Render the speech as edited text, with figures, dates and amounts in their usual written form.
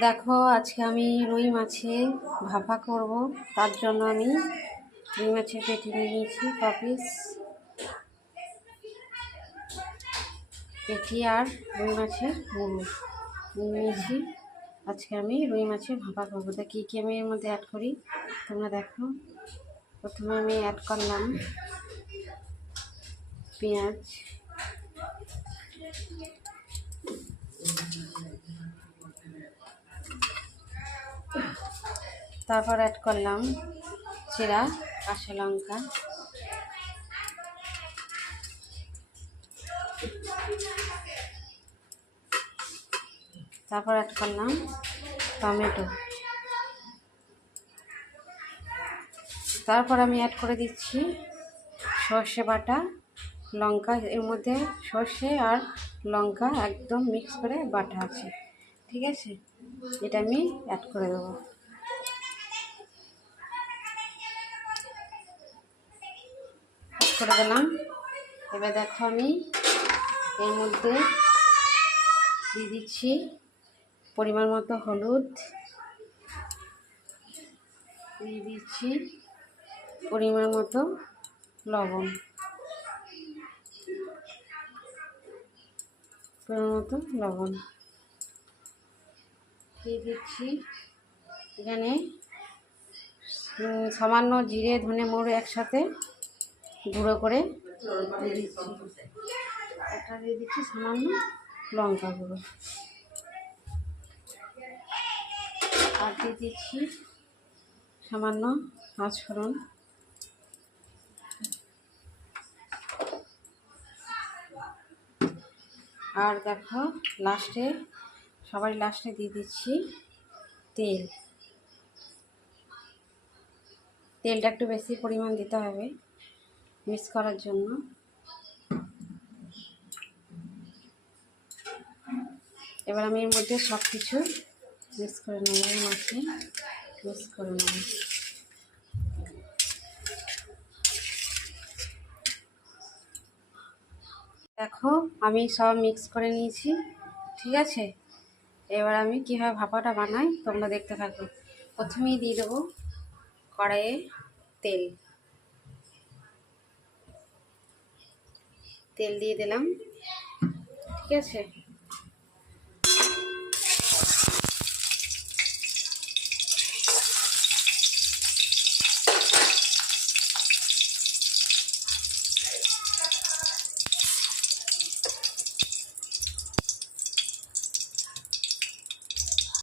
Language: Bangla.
দেখো আজকে আমি রুই মাছের ভাপা করব। তার জন্য আমি রুই মাছের পেটি নিয়ে নিয়েছি, কপিস পেটি আর রুই মাছের মুড়ো নিয়েছি। আজকে আমি রুই মাছের ভাপা করবো। তা কী কী আমি এর মধ্যে অ্যাড করি তোমরা দেখো। প্রথমে আমি অ্যাড করলাম পেঁয়াজ, তারপর অ্যাড করলাম চিরা কাঁচা লঙ্কা, তারপর অ্যাড করলাম টমেটো, তারপর আমি অ্যাড করে দিচ্ছি সর্ষে বাটা, লঙ্কা। এর মধ্যে সর্ষে আর লঙ্কা একদম মিক্স করে বাটা আছে, ঠিক আছে? এটা আমি অ্যাড করে দেবো। অ্যাড করে দিলাম। এবার দেখো আমি এর মধ্যে দিয়ে দিচ্ছি পরিমাণ মতো হলুদ, দিয়ে দিচ্ছি পরিমাণ মতো লবণ, দিয়ে দিচ্ছি এখানে সামান্য জিরে ধনে মৌরি একসাথে গুঁড়ো করে দিয়ে দিচ্ছি। এটা দিয়ে দিচ্ছি সামান্য লঙ্কা গুঁড়ো, আর দিয়ে দিচ্ছি সামান্য পাঁচফোড়ন, আর দেখো সবার লাস্টে দিয়ে দিচ্ছি তেলটা একটু বেশি পরিমাণ দিতে হবে মিক্স করার জন্য। এবার আমি এর মধ্যে সব কিছু মিক্স করে নেব, মাছে মিক্স করে নেব। দেখো আমি সব মিক্স করে নিয়েছি, ঠিক আছে? এবার আমি কীভাবে ভাপাটা বানাই তোমরা দেখতে থাকো। প্রথমেই দিয়ে দেবো কড়াইয়ে তেল দিয়ে দিলাম, ঠিক আছে?